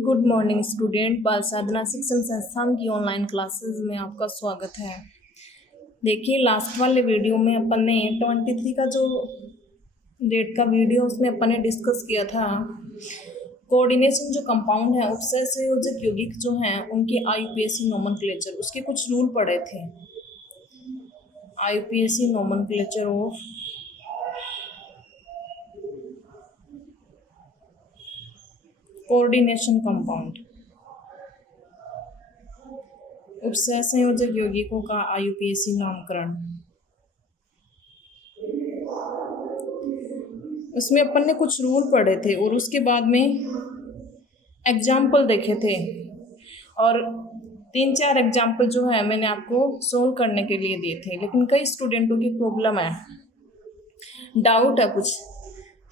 Good morning student. बाल साधना शिक्षण संस्थान की ऑनलाइन क्लासेस में आपका स्वागत है। देखिए, लास्ट वाले वीडियो में अपन ने 23 का जो डेट का वीडियो उसमें अपन ने डिस्कस किया था कोऑर्डिनेशन जो कंपाउंड है उपसर्ग संयोजक यौगिक जो हैं उनके आईयूपीएसी नोमेनक्लेचर, उसके कुछ रूल पढ़े थे। IUPAC nomenclature of coordination compound, उपसर्ग संयोजक यौगिकों का आईयूपीएसी नामकरण। उसमें अपन ने कुछ रूल पढ़े थे और उसके बाद में एग्जाम्पल देखे थे और 3-4 एग्जाम्पल जो है मैंने आपको सोल्व करने के लिए दिए थे, लेकिन कई स्टूडेंटों की प्रॉब्लम है, डाउट है कुछ।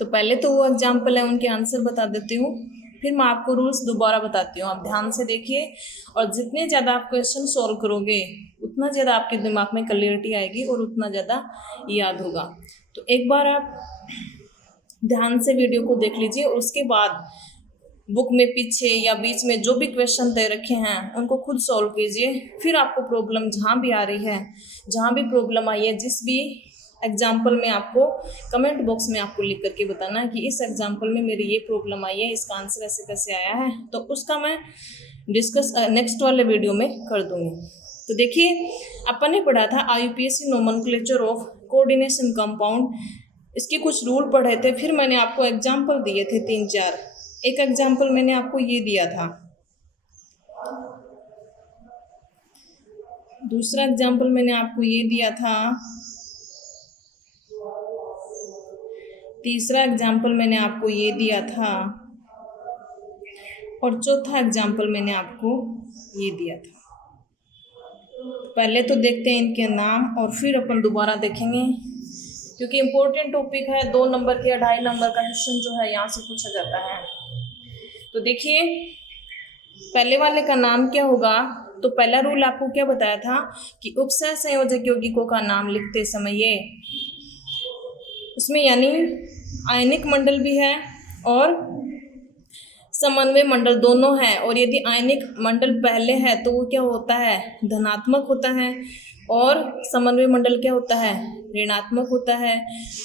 तो पहले तो वो एग्जाम्पल है उनके आंसर बता देती हूँ, फिर मैं आपको रूल्स दोबारा बताती हूँ। आप ध्यान से देखिए और जितने ज़्यादा आप क्वेश्चन सॉल्व करोगे उतना ज़्यादा आपके दिमाग में क्लियरिटी आएगी और उतना ज़्यादा याद होगा। तो एक बार आप ध्यान से वीडियो को देख लीजिए, उसके बाद बुक में पीछे या बीच में जो भी क्वेश्चन दे रखे हैं उनको खुद सॉल्व कीजिए। फिर आपको प्रॉब्लम जहाँ भी आ रही है, जहाँ भी प्रॉब्लम आई है, जिस भी एग्जाम्पल में आपको कमेंट बॉक्स में आपको लिख करके बताना है कि इस एग्जाम्पल में मेरी ये प्रॉब्लम आई है, इसका आंसर ऐसे कैसे आया है, तो उसका मैं डिस्कस नेक्स्ट वाले वीडियो में कर दूँगी। तो देखिए, अपन ने पढ़ा था IUPAC nomenclature of coordination compound, इसके कुछ रूल पढ़े थे। फिर मैंने आपको एग्जाम्पल दिए थे 3-4। एक एग्जाम्पल मैंने आपको ये दिया था, दूसरा एग्जाम्पल मैंने आपको ये दिया था, तीसरा एग्जाम्पल मैंने आपको ये दिया था और चौथा एग्जाम्पल मैंने आपको ये दिया था। पहले तो देखते हैं इनके नाम और फिर अपन दोबारा देखेंगे, क्योंकि इम्पोर्टेंट टॉपिक है। 2 नंबर के 2.5 नंबर का क्वेश्चन जो है यहाँ से पूछा जाता है। तो देखिए, पहले वाले का नाम क्या होगा। तो पहला रूल आपको क्या बताया था कि उपसर्ग संयोजक यौगिकों का नाम लिखते समय ये उसमें यानी आयनिक मंडल भी है और समन्वय मंडल दोनों है, और यदि आयनिक मंडल पहले है तो वो क्या होता है, धनात्मक होता है, और समन्वय मंडल क्या होता है, ऋणात्मक होता है।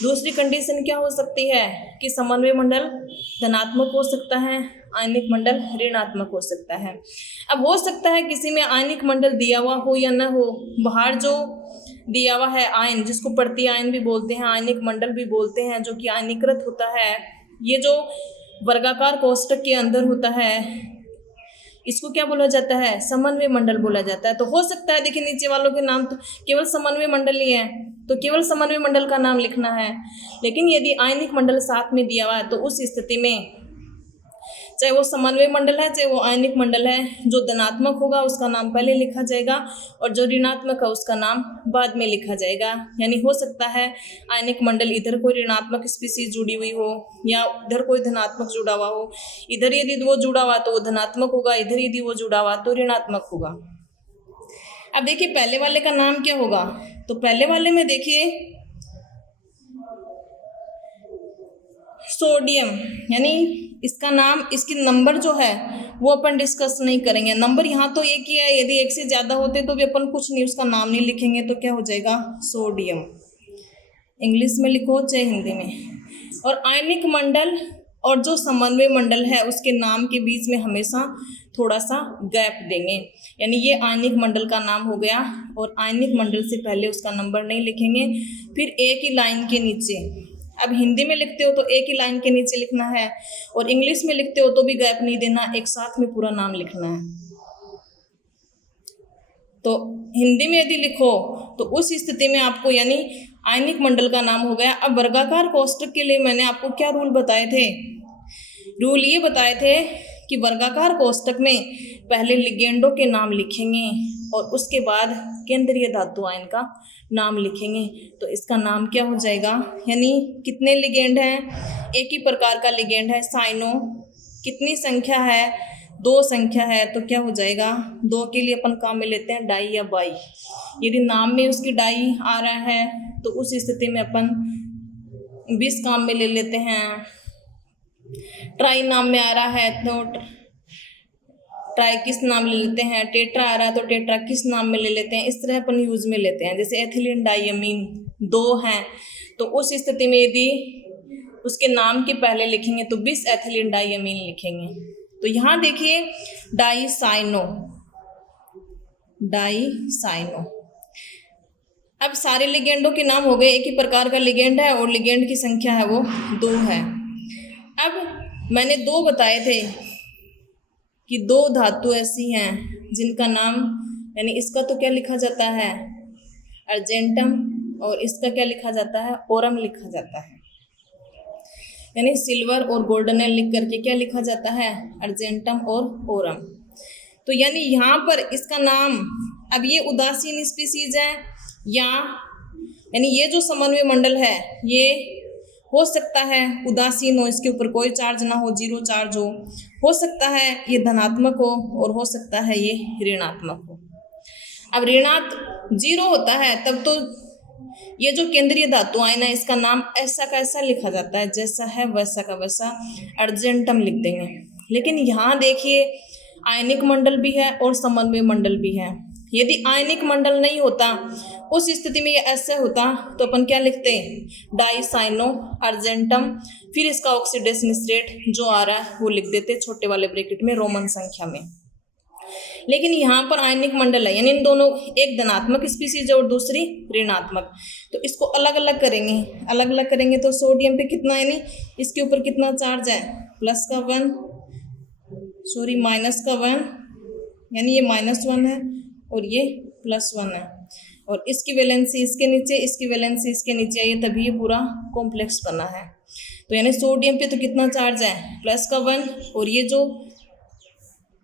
दूसरी कंडीशन क्या हो सकती है कि समन्वय मंडल धनात्मक हो सकता है, आयनिक मंडल ऋणात्मक हो सकता है। अब हो सकता है किसी में आयनिक मंडल दिया हुआ हो या ना हो, बाहर जो दिया हुआ है आयन, जिसको प्रति आयन भी बोलते हैं, आयनिक मंडल भी बोलते हैं, जो कि आयनीकृत होता है, ये जो वर्गाकार कोष्ठक के अंदर होता है, इसको क्या बोला जाता है, समन्वय मंडल बोला जाता है। तो हो सकता है, देखिए नीचे वालों के नाम तो केवल समन्वय मंडल ही है, तो केवल समन्वय मंडल का नाम लिखना है। लेकिन यदि आयनिक मंडल साथ में दिया हुआ है तो उस स्थिति में चाहे वो समन्वय मंडल है चाहे वो आयनिक मंडल है, जो धनात्मक होगा उसका नाम पहले लिखा जाएगा और जो ऋणात्मक है उसका नाम बाद में लिखा जाएगा। यानी हो सकता है आयनिक मंडल इधर कोई ऋणात्मक स्पीशीज जुड़ी हुई हो या इधर कोई धनात्मक जुड़ा हुआ हो, इधर यदि वो जुड़ा हुआ तो वो धनात्मक होगा, इधर यदि वो जुड़ा हुआ तो ऋणात्मक होगा। अब देखिए पहले वाले का नाम क्या होगा। तो पहले वाले में देखिए सोडियम, यानी इसका नाम, इसकी नंबर जो है वो अपन डिस्कस नहीं करेंगे। नंबर यहाँ तो एक ही है, यदि एक से ज़्यादा होते तो भी अपन कुछ नहीं, उसका नाम नहीं लिखेंगे, तो क्या हो जाएगा, सोडियम। इंग्लिश में लिखो चाहे हिंदी में। और आयनिक मंडल और जो समन्वय मंडल है उसके नाम के बीच में हमेशा थोड़ा सा गैप देंगे, यानी ये आयनिक मंडल का नाम हो गया और आयनिक मंडल से पहले उसका नंबर नहीं लिखेंगे। फिर एक ही लाइन के नीचे, अब हिंदी में लिखते हो तो एक ही लाइन के नीचे लिखना है और इंग्लिश में लिखते हो तो भी गैप नहीं देना, एक साथ में पूरा नाम लिखना है। तो हिंदी में यदि लिखो तो उस स्थिति में आपको यानी आयनिक मंडल का नाम हो गया। अब वर्गाकार कोष्ठक के लिए मैंने आपको क्या रूल बताए थे, रूल ये बताए थे कि वर्गाकार कोष्ठक में पहले लिगेंडों के नाम लिखेंगे और उसके बाद केंद्रीय धातु आयन का नाम लिखेंगे। तो इसका नाम क्या हो जाएगा, यानी कितने लिगेंड हैं, एक ही प्रकार का लिगेंड है साइनो, कितनी संख्या है, 2 संख्या है, तो क्या हो जाएगा, 2 के लिए अपन काम में लेते हैं डाई या बाई। यदि नाम में उसकी डाई आ रहा है तो उस स्थिति में अपन 20 काम में ले लेते हैं। ट्राई नाम में आ रहा है तो ट्राई किस नाम ले लेते हैं, टेट्रा आ रहा है तो टेट्रा किस नाम में ले लेते हैं, इस तरह अपन यूज में लेते हैं। जैसे एथिलीन डाइअमीन 2 हैं तो उस स्थिति में यदि उसके नाम के पहले लिखेंगे तो बिस एथिलीन डाइअमीन लिखेंगे। तो यहाँ देखिए डाइसाइनो, अब सारे लिगेंडों के नाम हो गए, एक ही प्रकार का लिगेंड है और लिगेंड की संख्या है वो 2 है। अब मैंने 2 बताए थे कि 2 धातु ऐसी हैं जिनका नाम, यानी इसका तो क्या लिखा जाता है अर्जेंटम और इसका क्या लिखा जाता है ओरम लिखा जाता है, यानी सिल्वर और गोल्डन लिख करके क्या लिखा जाता है अर्जेंटम और ओरम। तो यानी यहाँ पर इसका नाम, अब ये उदासीन स्पीसीज है या यानी ये जो समन्वय मंडल है ये हो सकता है उदासीन हो, इसके ऊपर कोई चार्ज ना हो, 0 चार्ज हो सकता है ये धनात्मक हो और हो सकता है ये ऋणात्मक हो। अब ऋणात्मक 0 होता है तब तो ये जो केंद्रीय धातु आयन है इसका नाम ऐसा का ऐसा लिखा जाता है, जैसा है वैसा का वैसा अर्जेंटम लिख देंगे। लेकिन यहाँ देखिए आयनिक मंडल भी है और समन्वय मंडल भी है। यदि आयनिक मंडल नहीं होता उस स्थिति में ये ऐसे होता तो अपन क्या लिखते डाइसाइनो अर्जेंटम, फिर इसका ऑक्सीडेशन स्टेट जो आ रहा है वो लिख देते छोटे वाले ब्रैकेट में रोमन संख्या में। लेकिन यहाँ पर आयनिक मंडल है, यानी इन दोनों, एक धनात्मक स्पीसीज और दूसरी ऋणात्मक, तो इसको अलग अलग करेंगे तो सोडियम पे कितना, यानी इसके ऊपर कितना चार्ज है प्लस का 1, सॉरी माइनस का 1, यानी ये -1 है और ये +1 है, और इसकी वैलेंसी इसके नीचे, इसकी वैलेंसी इसके नीचे है, ये तभी ये पूरा कॉम्प्लेक्स बना है। तो यानी सोडियम पे तो कितना चार्ज है प्लस का 1, और ये जो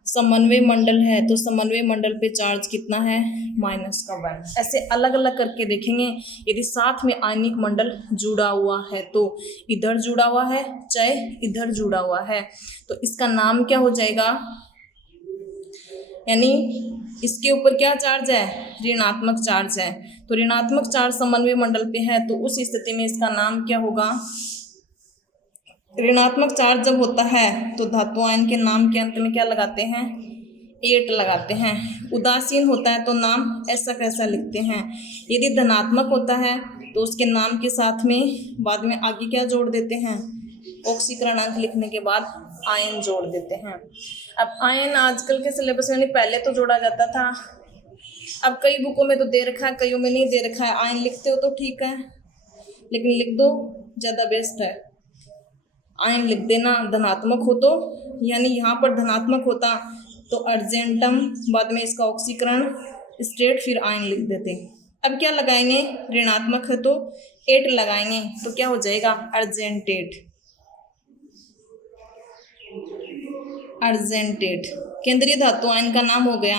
समन्वय मंडल है तो समन्वय मंडल पे चार्ज कितना है -1। ऐसे अलग अलग करके देखेंगे। यदि साथ में आयनिक मंडल जुड़ा हुआ है तो इधर जुड़ा हुआ है चाहे इधर जुड़ा हुआ है तो इसका नाम क्या हो जाएगा, यानी इसके ऊपर क्या चार्ज है ऋणात्मक चार्ज है, तो ऋणात्मक चार्ज समन्वय मंडल पे है तो उस स्थिति में इसका नाम क्या होगा, ऋणात्मक चार्ज जब होता है तो धातु आयन के नाम के अंत में क्या लगाते हैं 8 लगाते हैं। उदासीन होता है तो नाम ऐसा कैसा लिखते हैं। यदि धनात्मक होता है तो उसके नाम के साथ में बाद में आगे क्या जोड़ देते हैं, ऑक्सीकरण अंक लिखने के बाद आयन जोड़ देते हैं। अब आयन आजकल के सिलेबस में, पहले तो जोड़ा जाता था, अब कई बुकों में तो दे रखा है, कईयों में नहीं दे रखा है। आयन लिखते हो तो ठीक है, लेकिन लिख दो ज़्यादा बेस्ट है। आयन लिख देना धनात्मक हो तो, यानी यहाँ पर धनात्मक होता तो अर्जेंटम, बाद में इसका ऑक्सीकरण स्टेट, फिर आयन लिख देते। अब क्या लगाएंगे, ऋणात्मक है तो 8 लगाएंगे तो क्या हो जाएगा अर्जेंटेट। केंद्रीय धातु आयन का नाम हो गया।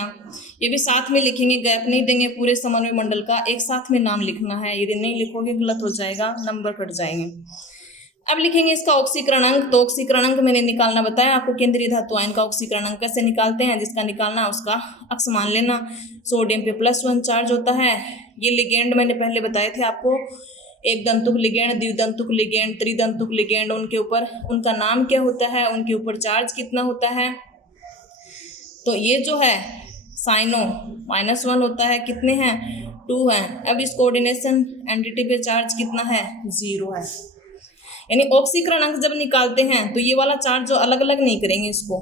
ये भी साथ में लिखेंगे, गैप नहीं देंगे, पूरे समन्वय मंडल का एक साथ में नाम लिखना है। यदि नहीं लिखोगे गलत हो जाएगा, नंबर कट जाएंगे। अब लिखेंगे इसका ऑक्सीकरण अंक, तो ऑक्सीकरण अंक मैंने निकालना बताया आपको। केंद्रीय धातु आयन का ऑक्सीकरण अंक कैसे निकालते हैं, जिसका निकालना उसका अक्स मान लेना। सोडियम पे +1 चार्ज होता है। ये लिगेंड मैंने पहले बताए थे आपको, एक दंतुक लिगेंड, द्विदंतुक लिगेंड, त्रिदंतुक लिगेंड, उनके ऊपर उनका नाम क्या होता है, उनके ऊपर चार्ज कितना होता है। तो ये जो है साइनो -1 होता है, कितने हैं 2 हैं। अब इस कोऑर्डिनेशन एंटिटी पे चार्ज कितना है 0 है। यानी ऑक्सीकरण अंक जब निकालते हैं तो ये वाला चार्ज जो अलग अलग नहीं करेंगे, इसको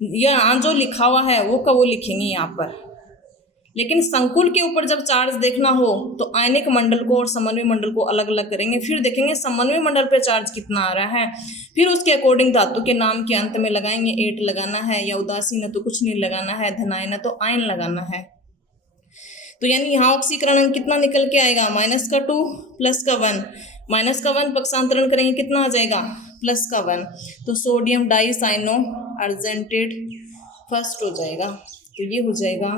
यहाँ जो लिखा हुआ है वो का वो लिखेंगे यहाँ पर। लेकिन संकुल के ऊपर जब चार्ज देखना हो तो आयनिक मंडल को और समन्वय मंडल को अलग अलग करेंगे, फिर देखेंगे समन्वय मंडल पे चार्ज कितना आ रहा है, फिर उसके अकॉर्डिंग धातु के नाम के अंत में लगाएंगे। 8 लगाना है, या उदासीन है तो कुछ नहीं लगाना है, धनायन है तो आयन लगाना है। तो यानी यहाँ ऑक्सीकरण अंक कितना निकल के आएगा -2 +1, -1 पक्षांतरण करेंगे कितना आ जाएगा +1, तो सोडियम डाइसाइनो अर्जेंटेट फर्स्ट हो जाएगा। तो ये हो जाएगा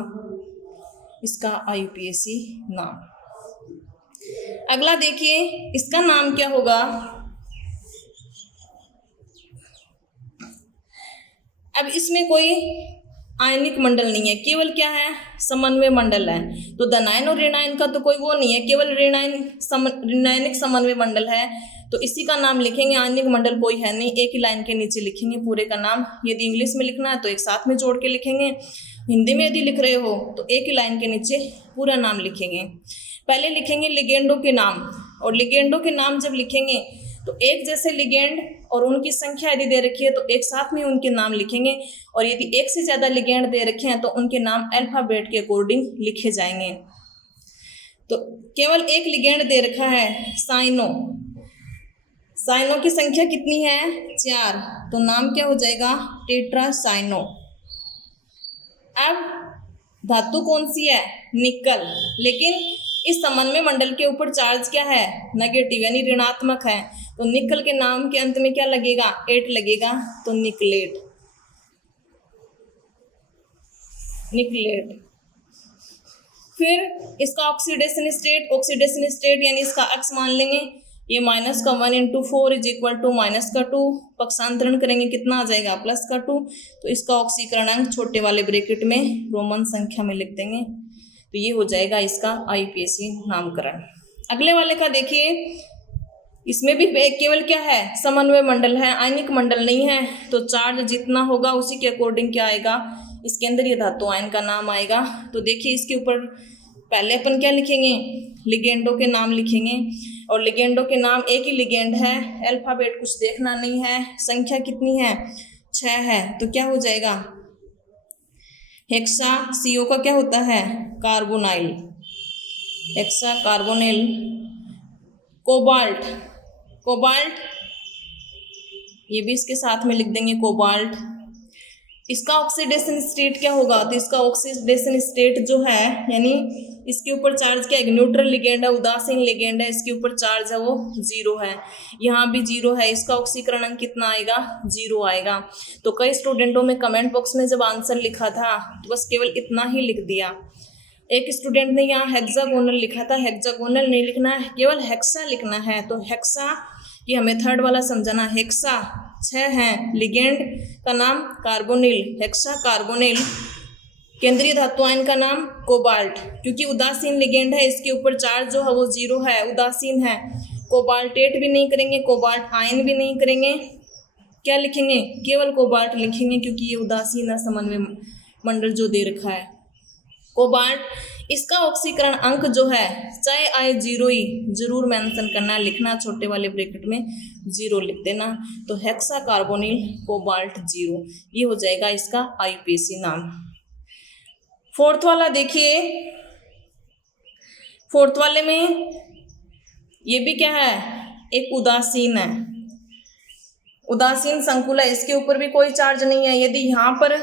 इसका IUPAC नाम। अगला देखिए, इसका नाम क्या होगा। अब इसमें कोई आयनिक मंडल नहीं है, केवल क्या है समन्वय मंडल है। तो धनायन और ऋणायन का तो कोई वो नहीं है, केवल ऋणायनिक समन्वय मंडल है। तो इसी का नाम लिखेंगे। आण्विक मंडल कोई है नहीं, एक ही लाइन के नीचे लिखेंगे पूरे का नाम। यदि इंग्लिश में लिखना है तो एक साथ में जोड़ के लिखेंगे, हिंदी में यदि लिख रहे हो तो एक ही लाइन के नीचे पूरा नाम लिखेंगे। पहले लिखेंगे लिगेंडों के नाम, और लिगेंडों के नाम जब लिखेंगे तो एक जैसे लिगेंड और उनकी संख्या यदि दे रखी है तो एक साथ में उनके नाम लिखेंगे, और यदि एक से ज़्यादा लिगेंड दे रखे हैं तो उनके नाम अल्फ़ाबेट के अकॉर्डिंग लिखे जाएंगे। तो केवल एक लिगेंड दे रखा है साइनो, साइनो की संख्या कितनी है 4, तो नाम क्या हो जाएगा टेट्रासाइनो। अब धातु कौन सी है निकल, लेकिन इस समन्वय मंडल के ऊपर चार्ज क्या है नेगेटिव यानी ऋणात्मक है, तो निकल के नाम के अंत में क्या लगेगा 8 लगेगा, तो निकलेट, निकलेट। फिर इसका ऑक्सीडेशन स्टेट, ऑक्सीडेशन स्टेट यानी इसका अक्स मान लेंगे, ये -1 × 4 = -2, पक्षांतरण करेंगे कितना आ जाएगा +2, तो इसका ऑक्सीकरणांक छोटे वाले ब्रैकेट में रोमन संख्या में लिख देंगे, तो ये हो जाएगा इसका IUPAC नामकरण। अगले वाले का देखिए, इसमें भी केवल क्या है समन्वय मंडल है, आयनिक मंडल नहीं है, तो चार्ज जितना होगा उसी के अकॉर्डिंग क्या आएगा इसके अंदर ये धातु आयन का नाम आएगा। तो देखिए इसके ऊपर पहले अपन क्या लिखेंगे लिगेंडों के नाम लिखेंगे, और लिगेंडों के नाम एक ही लिगेंड है, अल्फाबेट कुछ देखना नहीं है, संख्या कितनी है 6 है, तो क्या हो जाएगा हेक्सा, CO का क्या होता है carbonyl, hexa carbonyl. Cobalt, cobalt ये भी इसके साथ में लिख देंगे कोबाल्ट। इसका ऑक्सीडेशन स्टेट क्या होगा, तो इसका ऑक्सीडेशन स्टेट जो है यानी इसके ऊपर चार्ज क्या है न्यूट्रल लिगेंड है, उदासीन लिगेंड है, इसके ऊपर चार्ज है वो 0 है, यहाँ भी 0 है, इसका ऑक्सीकरण अंक कितना आएगा 0 आएगा। तो कई स्टूडेंटों में कमेंट बॉक्स में जब आंसर लिखा था तो बस केवल इतना ही लिख दिया। एक स्टूडेंट ने यहाँ हेक्सागोनल लिखा था, हेक्सागोनल नहीं लिखना है, केवल हेक्सा लिखना है। तो हेक्सा ये हमें थर्ड वाला समझाना, हेक्सा 6 है, लिगेंड का नाम कार्बोनिल, हेक्सा कार्बोनिल। केंद्रीय धातु आयन का नाम कोबाल्ट, क्योंकि उदासीन लिगेंड है इसके ऊपर चार्ज जो है वो 0 है, उदासीन है। कोबाल्टेट भी नहीं करेंगे, कोबाल्ट आयन भी नहीं करेंगे, क्या लिखेंगे केवल कोबाल्ट लिखेंगे, क्योंकि ये उदासीन है समन्वय मंडल जो दे रखा है कोबाल्ट। इसका ऑक्सीकरण अंक जो है चाहे आए 0 ही जरूर मेंशन करना, लिखना छोटे वाले ब्रैकेट में 0 लिख देना। तो हेक्सा कार्बोनिल कोबाल्ट 0, ये हो जाएगा इसका IUPAC नाम। फोर्थ वाला देखिए, फोर्थ वाले में ये भी क्या है एक उदासीन है, उदासीन संकुल है, इसके ऊपर भी कोई चार्ज नहीं है। यदि यहाँ पर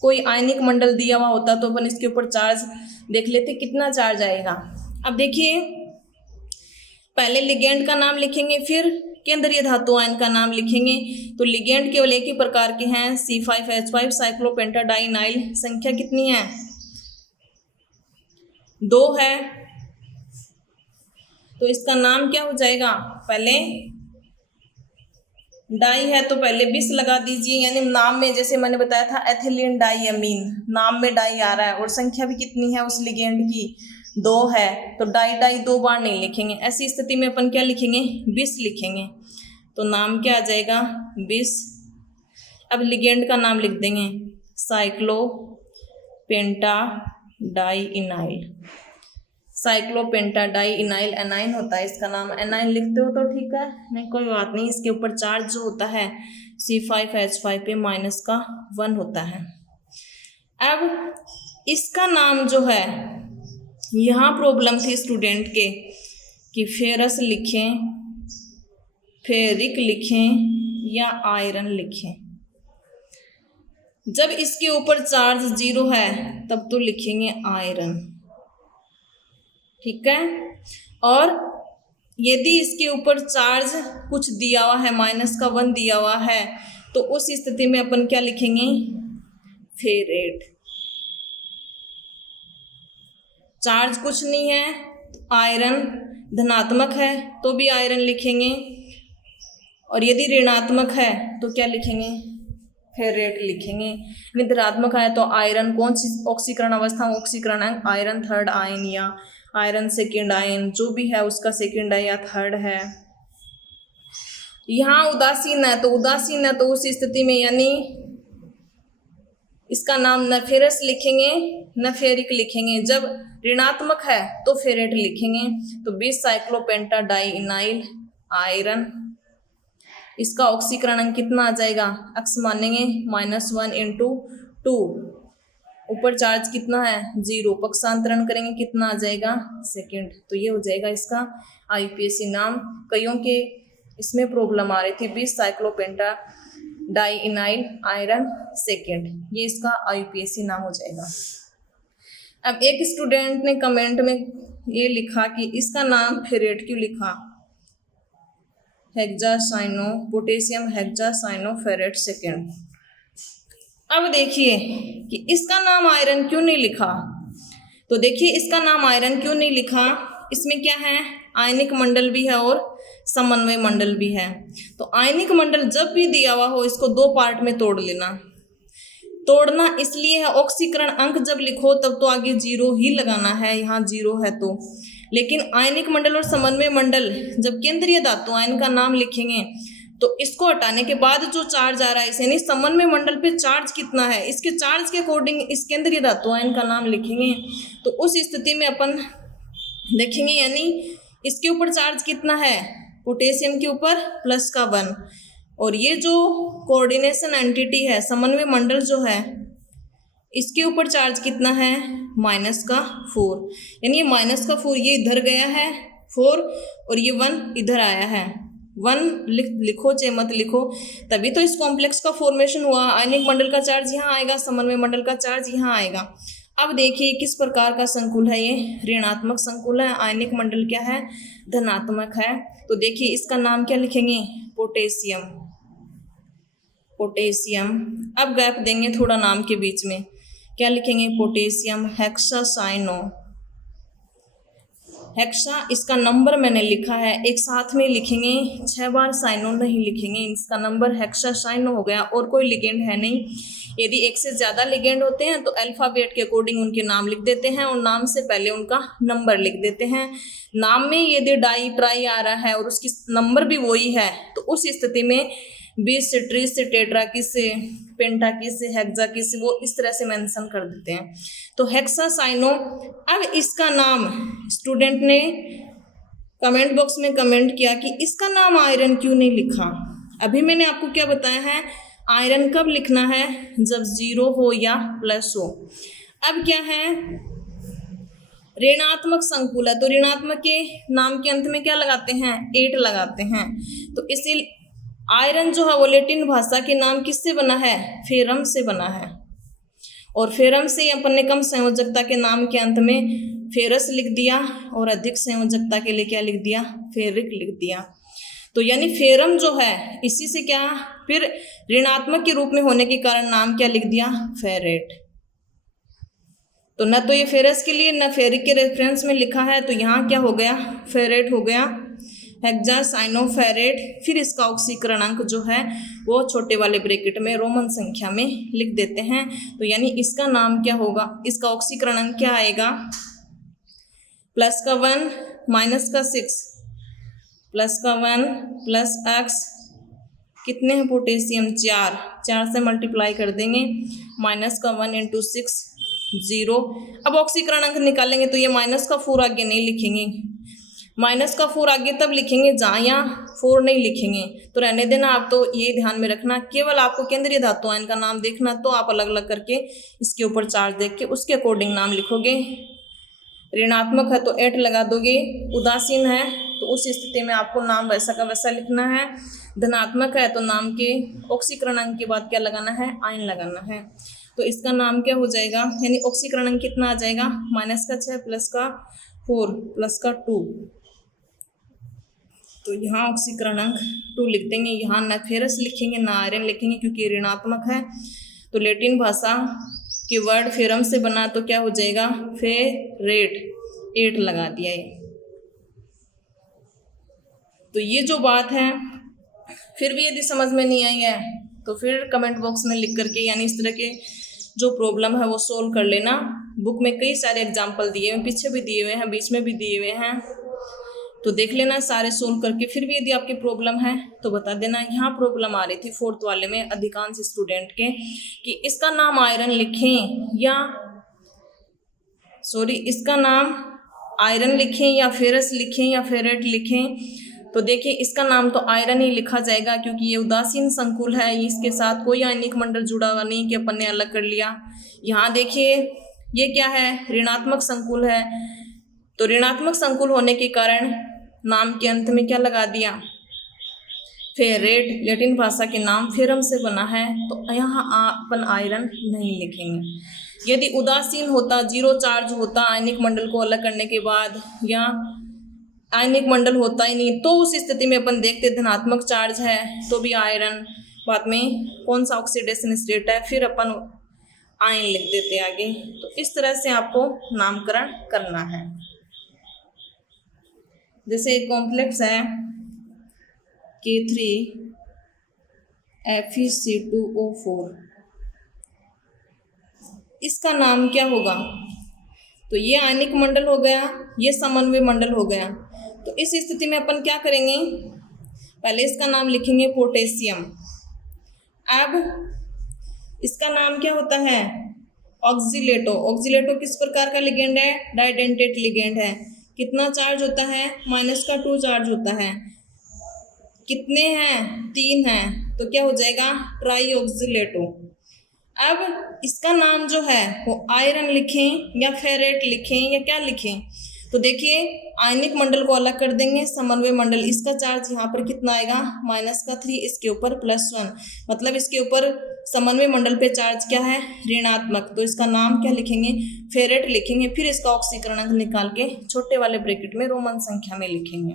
कोई आयनिक मंडल दिया हुआ होता तो अपन इसके ऊपर चार्ज देख लेते कितना चार्ज आएगा। अब देखिए पहले लिगेंड का नाम लिखेंगे, फिर केंद्रीय धातु आयन का नाम लिखेंगे। तो लिगेंड केवल एक ही प्रकार के हैं C5H5 साइक्लोपेंटाडाइनाइल, संख्या कितनी है 2 है, तो इसका नाम क्या हो जाएगा, पहले डाई है तो पहले बिस लगा दीजिए, यानी नाम में जैसे मैंने बताया था एथिलीन डाईअमीन, नाम में डाई आ रहा है और संख्या भी कितनी है उस लिगेंड की 2 है, तो डाई डाई 2 बार नहीं लिखेंगे। ऐसी स्थिति में अपन क्या लिखेंगे बिस लिखेंगे, तो नाम क्या आ जाएगा बिस। अब लिगेंड का नाम लिख देंगे साइक्लोपेंटाडाइइनाइल, साइक्लोपेंटाडाइइनाइल एनाइन होता है इसका नाम, एनाइन लिखते हो तो ठीक है, नहीं कोई बात नहीं। इसके ऊपर चार्ज जो होता है C5H5 पे -1 होता है। अब इसका नाम जो है यहाँ प्रॉब्लम थी स्टूडेंट के कि फेरस लिखें, फेरिक लिखें या आयरन लिखें। जब इसके ऊपर चार्ज 0 है तब तो लिखेंगे आयरन, ठीक है। और यदि इसके ऊपर चार्ज कुछ दिया हुआ है -1 दिया हुआ है तो उस स्थिति में अपन क्या लिखेंगे फेरेट। चार्ज कुछ नहीं है, आयरन धनात्मक है तो भी आयरन लिखेंगे, और यदि ऋणात्मक है तो क्या लिखेंगे फेरेट लिखेंगे। धनात्मक है तो आयरन कौन सी ऑक्सीकरण अवस्था, ऑक्सीकरण अंक आयरन 3rd आयन या आयरन 2nd आयन जो भी है उसका 2nd है या 3rd है। यहाँ उदासीन है तो उस स्थिति में यानी इसका नाम नफेरस लिखेंगे, नफेरिक लिखेंगे। जब ऋणात्मक है तो फेरेट लिखेंगे। तो बिसाइक्लोपेंटाडाइइनाइल आयरन, इसका ऑक्सीकरण अंक कितना आ जाएगा, अक्स मानेंगे -1 × 2, ऊपर चार्ज कितना है 0, पक्षांतरण करेंगे कितना आ जाएगा सेकेंड। तो ये हो जाएगा इसका IUPAC नाम। कईयों के इसमें प्रॉब्लम आ रही थी, बिसाइक्लोपेंटाडाइइनाइल आयरन सेकेंड, ये इसका IUPAC नाम हो जाएगा। अब एक स्टूडेंट ने कमेंट में ये लिखा कि इसका नाम फेरेट क्यों लिखा, हेक्सासाइनो पोटेशियम हेक्सासाइनोफेरेट सेकेंड। अब देखिए कि इसका नाम आयरन क्यों नहीं लिखा। तो देखिए इसका नाम आयरन क्यों नहीं लिखा, इसमें क्या है, आयनिक मंडल भी है और समन्वय मंडल भी है। तो आयनिक मंडल जब भी दिया हुआ हो इसको 2 पार्ट में तोड़ लेना। तोड़ना इसलिए है, ऑक्सीकरण अंक जब लिखो तब तो आगे 0 ही लगाना है, यहाँ 0 है तो। लेकिन आयनिक मंडल और समन्वय मंडल जब केंद्रीय धातु आयन का नाम लिखेंगे तो इसको हटाने के बाद जो चार्ज आ रहा है, यानी समन्वय मंडल पे चार्ज कितना है, इसके चार्ज के अकॉर्डिंग इस केंद्रीय धातु आयन का नाम लिखेंगे। तो उस स्थिति में अपन देखेंगे यानी इसके ऊपर चार्ज कितना है, पोटेशियम के ऊपर +1, और ये जो कोऑर्डिनेशन एंटिटी है समन्वय मंडल जो है इसके ऊपर चार्ज कितना है -4, यानी ये -4 ये इधर गया है 4 और ये 1 इधर आया है। 1 लिखो चाहे मत लिखो, तभी तो इस कॉम्प्लेक्स का फॉर्मेशन हुआ। आयनिक मंडल का चार्ज यहाँ आएगा, समन्वय मंडल का चार्ज यहाँ आएगा। अब देखिए किस प्रकार का संकुल है, ये ऋणात्मक संकुल है, आयनिक मंडल क्या है धनात्मक है। तो देखिए इसका नाम क्या लिखेंगे, पोटेशियम। पोटेशियम, अब गैप देंगे थोड़ा नाम के बीच में, क्या लिखेंगे, पोटेशियम हेक्सासाइनो। हेक्सा इसका नंबर मैंने लिखा है, एक साथ में लिखेंगे, 6 बार साइनो नहीं लिखेंगे, इसका नंबर हेक्सासाइनो हो गया। और कोई लिगेंड है नहीं, यदि एक से ज़्यादा लिगेंड होते हैं तो अल्फ़ाबेट के अकॉर्डिंग उनके नाम लिख देते हैं और नाम से पहले उनका नंबर लिख देते हैं। नाम में यदि डाई ट्राई आ रहा है और उसकी नंबर भी वही है तो उस स्थिति में 20 से 30 से टेट्राकिस से पेंटाकिस से हेक्साकिस से वो इस तरह से मेंशन कर देते हैं। तो हेक्सासाइनो। अब इसका नाम स्टूडेंट ने कमेंट बॉक्स में कमेंट किया कि इसका नाम आयरन क्यों नहीं लिखा। अभी मैंने आपको क्या बताया है, आयरन कब लिखना है, जब 0 हो या प्लस हो। अब क्या है, ऋणात्मक संकुल है तो ऋणात्मक के नाम के अंत में क्या लगाते हैं, 8 लगाते हैं। तो इसी आयरन जो है वो लैटिन भाषा के नाम किससे बना है, फेरम से बना है। और फेरम से अपन ने कम संयोजकता के नाम के अंत में फेरस लिख दिया और अधिक संयोजकता के लिए क्या लिख दिया, फेरिक लिख दिया। तो यानी फेरम जो है इसी से क्या फिर ऋणात्मक के रूप में होने के कारण नाम क्या लिख दिया, फेरेट। तो न तो ये फेरस के लिए न फेरिक के रेफरेंस में लिखा है, तो यहाँ क्या हो गया, फेरेट हो गया, हेक्सासाइनोफेरेट। फिर इसका ऑक्सीकरण अंक जो है वो छोटे वाले ब्रैकेट में रोमन संख्या में लिख देते हैं। तो यानी इसका नाम क्या होगा, इसका ऑक्सीकरण अंक क्या आएगा, +1 -6 +1 +x कितने हैं पोटेशियम 4 से मल्टीप्लाई कर देंगे, -1 × 6 0। अब ऑक्सीकरण अंक निकालेंगे तो ये -4 आगे नहीं लिखेंगे, -4 आगे तब लिखेंगे जहाँ यहाँ 4 नहीं लिखेंगे। तो रहने देना, आप तो ये ध्यान में रखना, केवल आपको केंद्रीय धातु आयन का नाम देखना, तो आप अलग अलग करके इसके ऊपर चार्ज देख के उसके अकॉर्डिंग नाम लिखोगे। ऋणात्मक है तो 8 लगा दोगे, उदासीन है तो उस स्थिति में आपको नाम वैसा का वैसा लिखना है, धनात्मक है तो नाम के ऑक्सीकरण अंक के बाद क्या लगाना है, आयन लगाना है। तो इसका नाम क्या हो जाएगा, यानी ऑक्सीकरण अंक कितना आ जाएगा, -6 +4 +2। तो यहाँ ऑक्सीकरण अंक 2 लिख देंगे, यहाँ न फेरस लिखेंगे ना आयरन लिखेंगे क्योंकि ऋणात्मक है। तो लैटिन भाषा के वर्ड फेरम से बना तो क्या हो जाएगा, फेरेट, 8 लगा दिया ये। तो ये जो बात है, फिर भी यदि समझ में नहीं आई है तो फिर कमेंट बॉक्स में लिख करके, यानी इस तरह के जो प्रॉब्लम है वो सोल्व कर लेना। बुक में कई सारे एग्जाम्पल दिए हुए हैं, पीछे भी दिए हुए हैं, बीच में भी दिए हुए हैं। तो देख लेना सारे सोल्व करके, फिर भी यदि आपकी प्रॉब्लम है तो बता देना। यहाँ प्रॉब्लम आ रही थी 4th वाले में अधिकांश स्टूडेंट के कि इसका नाम आयरन लिखें या इसका नाम आयरन लिखें या फेरस लिखें या फेरेट लिखें। तो देखिए इसका नाम तो आयरन ही लिखा जाएगा क्योंकि ये उदासीन संकुल है, इसके साथ कोई आयनिक मंडल जुड़ा हुआ नहीं कि अपन ने अलग कर लिया। यहाँ देखिए ये क्या है, ऋणात्मक संकुल है, तो ऋणात्मक संकुल होने के कारण नाम के अंत में क्या लगा दिया, फेरेट, लैटिन भाषा के नाम फेरम से बना है, तो यहाँ अपन आयरन नहीं लिखेंगे। यदि उदासीन होता, जीरो चार्ज होता आयनिक मंडल को अलग करने के बाद, या आयनिक मंडल होता ही नहीं, तो उस स्थिति में अपन देखते धनात्मक चार्ज है तो भी आयरन, बाद में कौन सा ऑक्सीडेशन स्टेट है, फिर अपन आयन लिख देते आगे। तो इस तरह से आपको नामकरण करना है। जैसे एक कॉम्प्लेक्स है K3FeC2O4, इसका नाम क्या होगा, तो ये आयनिक मंडल हो गया, ये समन्वय मंडल हो गया। तो इस स्थिति में अपन क्या करेंगे, पहले इसका नाम लिखेंगे पोटेशियम। अब इसका नाम क्या होता है, ऑक्सीलेटो। ऑक्सीलेटो किस प्रकार का लिगेंड है, डाइडेंटेट लिगेंड है। कितना चार्ज होता है, -2 चार्ज होता है। कितने हैं, 3 हैं, तो क्या हो जाएगा, ट्राई ऑक्सीलेटो। अब इसका नाम जो है वो आयरन लिखें या फेरेट लिखें या क्या लिखें, तो देखिए आयनिक मंडल को अलग कर देंगे, समन्वय मंडल, इसका चार्ज यहाँ पर कितना आएगा, -3, इसके ऊपर +1, मतलब इसके ऊपर समन्वय मंडल पे चार्ज क्या है, ऋणात्मक, तो इसका नाम क्या लिखेंगे, फेरेट लिखेंगे। फिर इसका ऑक्सीकरण निकाल के छोटे वाले ब्रैकेट में रोमन संख्या में लिखेंगे।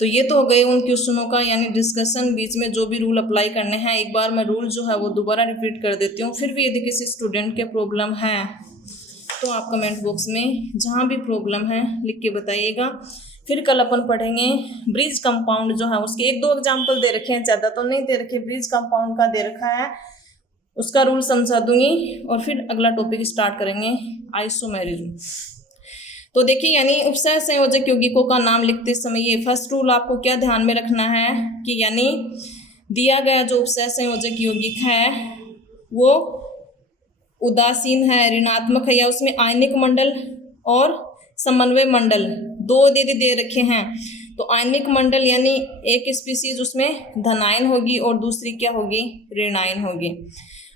तो ये तो हो गए उन क्वेश्चनों का, यानी डिस्कशन, बीच में जो भी रूल अप्लाई करने हैं। एक बार मैं रूल जो है वो दोबारा रिपीट कर देती हूँ, फिर भी यदि किसी स्टूडेंट के प्रॉब्लम है तो आप कमेंट बॉक्स में जहाँ भी प्रॉब्लम है लिख के बताइएगा। फिर कल अपन पढ़ेंगे ब्रिज कंपाउंड जो है, उसके 1-2 एग्जाम्पल दे रखे हैं, ज़्यादा तो नहीं दे रखे, ब्रिज कंपाउंड का दे रखा है, उसका रूल समझा दूंगी और फिर अगला टॉपिक स्टार्ट करेंगे आइसोमेरिज्म। तो देखिए यानी उपसर्ग संयोजक यौगिकों का नाम लिखते समय ये फर्स्ट रूल आपको क्या ध्यान में रखना है कि यानी दिया गया जो उपसर्ग संयोजक यौगिक है वो उदासीन है, ऋणात्मक है, या उसमें आयनिक मंडल और समन्वय मंडल 2 दे रखे हैं। तो आयनिक मंडल यानी एक स्पीसीज उसमें धनायन होगी और दूसरी क्या होगी, ऋणायन होगी।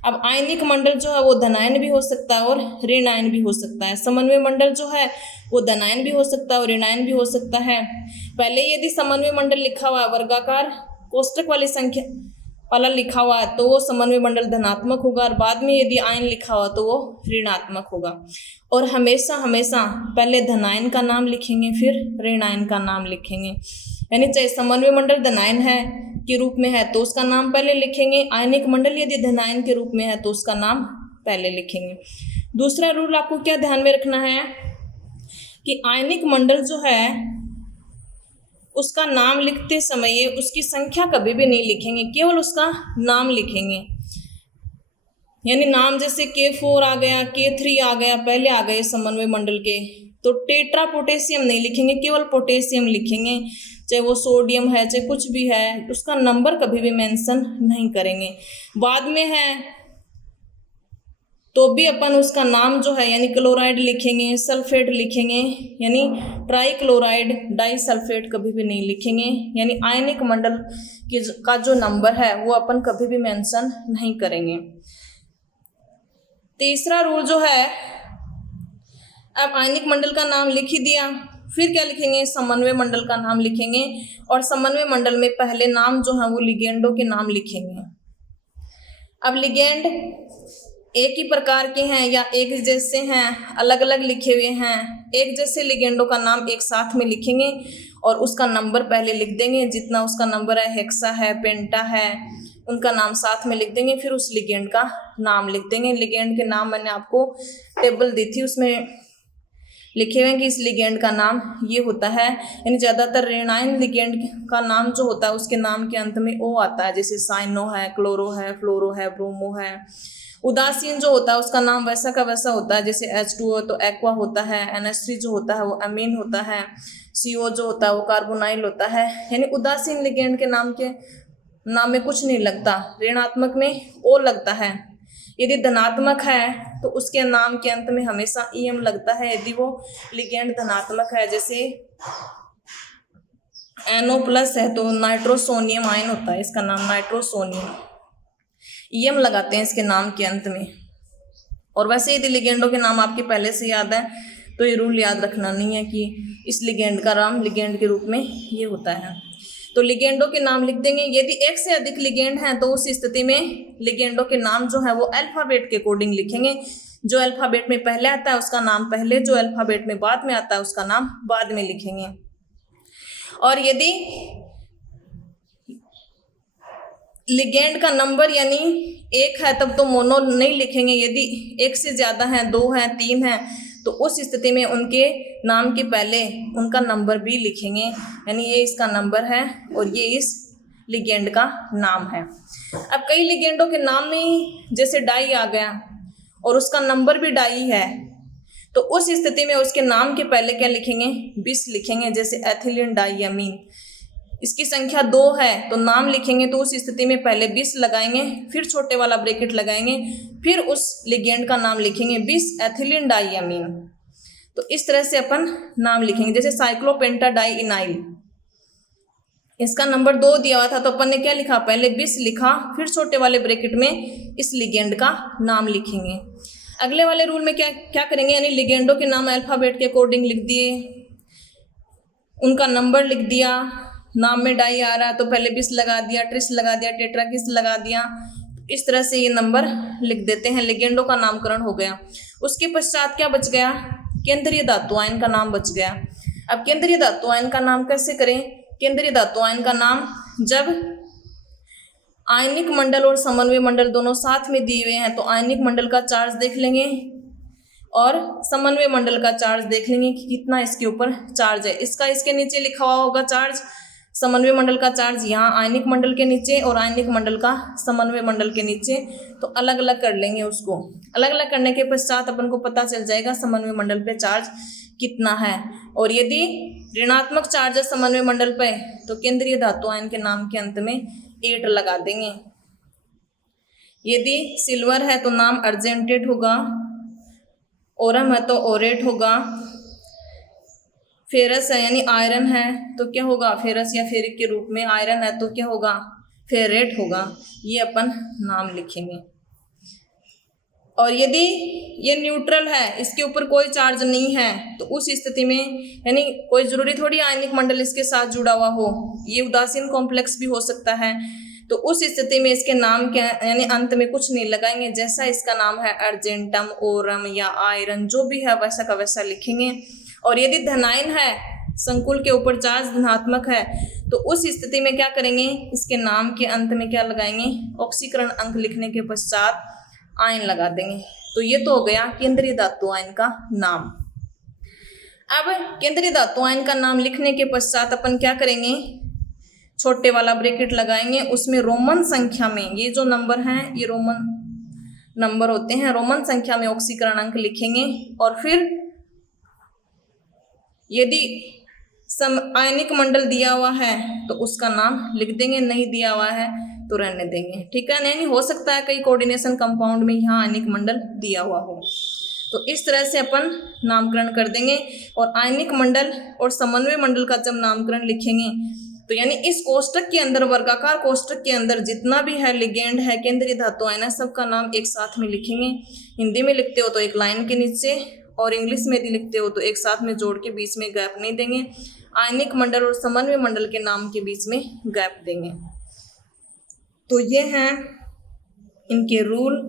अब आयनिक मंडल जो है वो धनायन भी हो सकता है और ऋणायन भी हो सकता है। समन्वय मंडल जो है वो धनायन भी हो सकता है और ऋणायन भी हो सकता है। पहले यदि समन्वय मंडल लिखा हुआ है, वर्गाकार कोष्टक वाली संख्या वाला लिखा हुआ है, तो वो समन्वय मंडल धनात्मक होगा, और बाद में यदि आयन लिखा हुआ तो वो ऋणात्मक होगा। और हमेशा पहले धनायन का नाम लिखेंगे फिर ऋणायन का नाम लिखेंगे। यानी चाहे समन्वय मंडल धनायन है के रूप में है तो उसका नाम पहले लिखेंगे, आयनिक मंडल यदि धनायन के रूप में है तो उसका नाम पहले लिखेंगे। दूसरा रूल आपको क्या ध्यान में रखना है कि आयनिक मंडल जो है उसका नाम लिखते समय उसकी संख्या कभी भी नहीं लिखेंगे, केवल उसका नाम लिखेंगे। यानी नाम जैसे K4 आ गया, K3 आ गया, पहले आ गए समन्वय मंडल के, तो टेट्रा पोटेशियम नहीं लिखेंगे, केवल पोटेशियम लिखेंगे। चाहे वो सोडियम है चाहे कुछ भी है, उसका नंबर कभी भी मेंशन नहीं करेंगे। बाद में है तो भी अपन उसका नाम जो है यानी क्लोराइड लिखेंगे, सल्फेट लिखेंगे, यानी ट्राई क्लोराइड डाई सल्फेट कभी भी नहीं लिखेंगे। यानी आयनिक मंडल का जो नंबर है वो अपन कभी भी मेंशन नहीं करेंगे। तीसरा रूल जो है, अब आयनिक मंडल का नाम लिख ही दिया, फिर क्या लिखेंगे, समन्वय मंडल का नाम लिखेंगे, और समन्वय मंडल में पहले नाम जो है वो लिगेंडों के नाम लिखेंगे। अब लिगेंड एक ही प्रकार के हैं या एक जैसे हैं, अलग अलग लिखे हुए हैं। एक जैसे लिगेंडों का नाम एक साथ में लिखेंगे और उसका नंबर पहले लिख देंगे, जितना उसका नंबर है, हेक्सा है, पेंटा है, उनका नाम साथ में लिख देंगे, फिर उस लिगेंड का नाम लिख देंगे। लिगेंड के नाम मैंने आपको टेबल दी थी, उसमें लिखे हुए हैं कि इस लिगेंड का नाम ये होता है। यानी ज़्यादातर रेनाइन लिगेंड का नाम जो होता है उसके नाम के अंत में ओ आता है, जैसे साइनो है, क्लोरो है, फ्लोरो है, ब्रोमो है। उदासीन जो होता है उसका नाम वैसा का वैसा होता है, जैसे H2O तो एक्वा होता है, NH3 जो होता है वो अमीन होता है, CO जो होता है वो कार्बोनाइल होता है। यानी उदासीन लिगेंड के नाम में कुछ नहीं लगता, ऋणात्मक में ओ लगता है। यदि धनात्मक है तो उसके नाम के अंत में हमेशा EM लगता है, यदि वो लिगेंड धनात्मक है। जैसे NO+ है तो नाइट्रोसोनियम आयन होता है, इसका नाम नाइट्रोसोनियम, EM लगाते हैं इसके नाम के अंत में। और वैसे यदि लिगेंडों के नाम आपके पहले से याद है तो ये रूल याद रखना नहीं है कि इस लिगेंड का नाम लिगेंड के रूप में ये होता है। तो लिगेंडों के नाम लिख देंगे। यदि एक से अधिक लिगेंड हैं तो उस स्थिति में लिगेंडों के नाम जो है वो अल्फाबेट के अकॉर्डिंग लिखेंगे। जो अल्फाबेट में पहले आता है उसका नाम पहले, जो अल्फाबेट में बाद में आता है उसका नाम बाद में लिखेंगे। और यदि लिगेंड का नंबर यानी 1 है तब तो मोनो नहीं लिखेंगे। यदि 1 से ज़्यादा है, 2 है, 3 है तो उस स्थिति में उनके नाम के पहले उनका नंबर भी लिखेंगे। यानी ये इसका नंबर है और ये इस लिगेंड का नाम है। अब कई लिगेंडों के नाम में जैसे डाई आ गया और उसका नंबर भी डाई है तो उस स्थिति में उसके नाम के पहले क्या लिखेंगे? 20 लिखेंगे। जैसे एथिलीन डाइअमीन, इसकी संख्या 2 है तो नाम लिखेंगे तो उस स्थिति में पहले 20 लगाएंगे, फिर छोटे वाला ब्रैकेट लगाएंगे, फिर उस लिगेंड का नाम लिखेंगे 20 एथिलीन डाइअमीन। तो इस तरह से अपन नाम लिखेंगे। जैसे साइक्लोपेंटाडाइइनाइल, इसका नंबर 2 दिया हुआ था तो अपन ने क्या लिखा? पहले 20 लिखा, फिर छोटे वाले ब्रैकेट में इस लिगेंड का नाम लिखेंगे। अगले वाले रूल में क्या करेंगे? यानी लिगेंडों के नाम अल्फाबेट के अकॉर्डिंग लिख दिए, उनका नंबर लिख दिया। नाम में डाई आ रहा है तो पहले 20 लगा दिया, ट्रिस लगा दिया, टेट्राकिस लगा दिया। इस तरह से ये नंबर लिख देते हैं। लिगेंडों का नामकरण हो गया। उसके पश्चात क्या बच गया? केंद्रीय धातु आयन का नाम बच गया। अब केंद्रीय धातु आयन का नाम कैसे करें? केंद्रीय धातु आयन का नाम जब आयनिक मंडल और समन्वय मंडल दोनों साथ में दिए हुए हैं तो आयनिक मंडल का चार्ज देख लेंगे और समन्वय मंडल का चार्ज देख लेंगे कि कितना इसके ऊपर चार्ज है। इसका इसके नीचे लिखा हुआ होगा चार्ज, समन्वय मंडल का चार्ज यहाँ आयनिक मंडल के नीचे और आयनिक मंडल का समन्वय मंडल के नीचे। तो अलग अलग कर लेंगे उसको। अलग अलग करने के पश्चात अपन को पता चल जाएगा समन्वय मंडल पे चार्ज कितना है। और यदि ऋणात्मक चार्ज है समन्वय मंडल पे तो केंद्रीय धातु आयन के नाम के अंत में 8 लगा देंगे। यदि सिल्वर है तो नाम अर्जेंटेट होगा, ओरम है तो ओरेट होगा, फेरस है यानी आयरन है तो क्या होगा? फेरस या फेरिक के रूप में, आयरन है तो क्या होगा? फेरेट होगा। ये अपन नाम लिखेंगे। और यदि ये न्यूट्रल है, इसके ऊपर कोई चार्ज नहीं है तो उस स्थिति में यानी कोई ज़रूरी थोड़ी आयनिक मंडल इसके साथ जुड़ा हुआ हो, ये उदासीन कॉम्प्लेक्स भी हो सकता है। तो उस स्थिति में इसके नाम के यानी अंत में कुछ नहीं लगाएंगे। जैसा इसका नाम है अर्जेंटम, ओरम या आयरन जो भी है वैसा का वैसा लिखेंगे। और यदि धनायन है, संकुल के ऊपर चार्ज धनात्मक है तो उस स्थिति में क्या करेंगे? इसके नाम के अंत में क्या लगाएंगे? ऑक्सीकरण अंक लिखने के पश्चात आयन लगा देंगे। तो ये तो हो गया केंद्रीय धातु आयन का नाम। अब केंद्रीय धातु आयन का नाम लिखने के पश्चात अपन क्या करेंगे? छोटे वाला ब्रैकेट लगाएंगे, उसमें रोमन संख्या में ये जो नंबर हैं ये रोमन नंबर होते हैं। रोमन संख्या में ऑक्सीकरण अंक लिखेंगे और फिर यदि आयनिक मंडल दिया हुआ है तो उसका नाम लिख देंगे, नहीं दिया हुआ है तो रहने देंगे। ठीक है, नहीं हो सकता है कई कोऑर्डिनेशन कंपाउंड में यहाँ आयनिक मंडल दिया हुआ हो। तो इस तरह से अपन नामकरण कर देंगे। और आयनिक मंडल और समन्वय मंडल का जब नामकरण लिखेंगे तो यानी इस कोष्टक के अंदर, वर्गाकार कोष्टक के अंदर जितना भी है लिगेंड है, केंद्रीय धातु आयन है, सबका नाम एक साथ में लिखेंगे। हिंदी में लिखते हो तो एक लाइन के नीचे और इंग्लिश में यदि लिखते हो तो एक साथ में जोड़ के बीच में गैप नहीं देंगे। आयनिक मंडल और समन्वय मंडल के नाम के बीच में गैप देंगे। तो ये हैं इनके रूल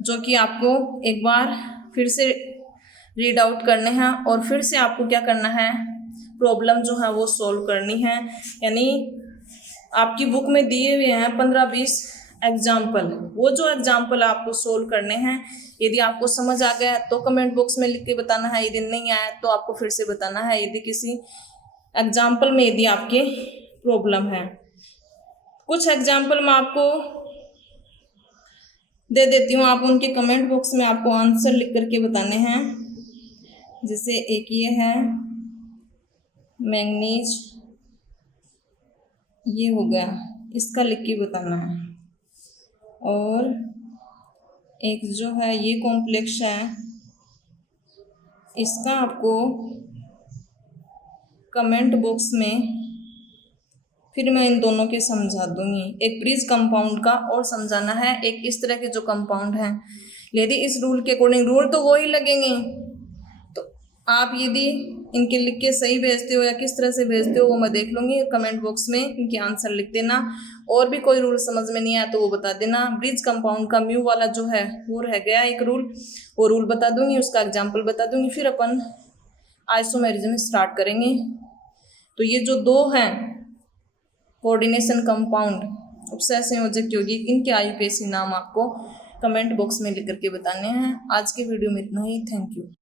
जो कि आपको एक बार फिर से रीड आउट करने हैं और फिर से आपको क्या करना है? प्रॉब्लम जो है वो सॉल्व करनी है। यानी आपकी बुक में दिए हुए हैं 15-20 एग्जाम्पल, वो जो एग्जाम्पल आपको सोल्व करने हैं, यदि आपको समझ आ गया तो कमेंट बॉक्स में लिख के बताना है, यदि नहीं आया तो आपको फिर से बताना है, यदि किसी एग्जाम्पल में यदि आपके प्रॉब्लम है। कुछ एग्जाम्पल मैं आपको दे देती हूँ, आप उनके कमेंट बॉक्स में आपको आंसर लिख करके बताने हैं। जैसे एक ये है मैंगनीज, ये हो गया, इसका लिख के बताना है। और एक जो है ये कॉम्प्लेक्स है, इसका आपको कमेंट बॉक्स में फिर मैं इन दोनों के समझा दूंगी। एक ब्रिज कंपाउंड का और समझाना है, एक इस तरह के जो कंपाउंड हैं, यदि इस रूल के अकॉर्डिंग, रूल तो वो ही लगेंगे, तो आप यदि इनके लिख के सही भेजते हो या किस तरह से भेजते हो वो मैं देख लूँगी। कमेंट बॉक्स में इनके आंसर लिख देना, और भी कोई रूल समझ में नहीं आया तो वो बता देना। ब्रिज कंपाउंड का म्यू वाला जो है वो रह गया एक रूल, वो रूल बता दूंगी, उसका एग्जाम्पल बता दूंगी, फिर अपन आइसोमेरिज्म स्टार्ट करेंगे। तो ये जो दो हैं कोऑर्डिनेशन कंपाउंड, उपसर्ग संयोजक यौगिक, इनके IUPAC नाम आपको कमेंट बॉक्स में लिख करके बताने हैं। आज के वीडियो में इतना ही। Thank you.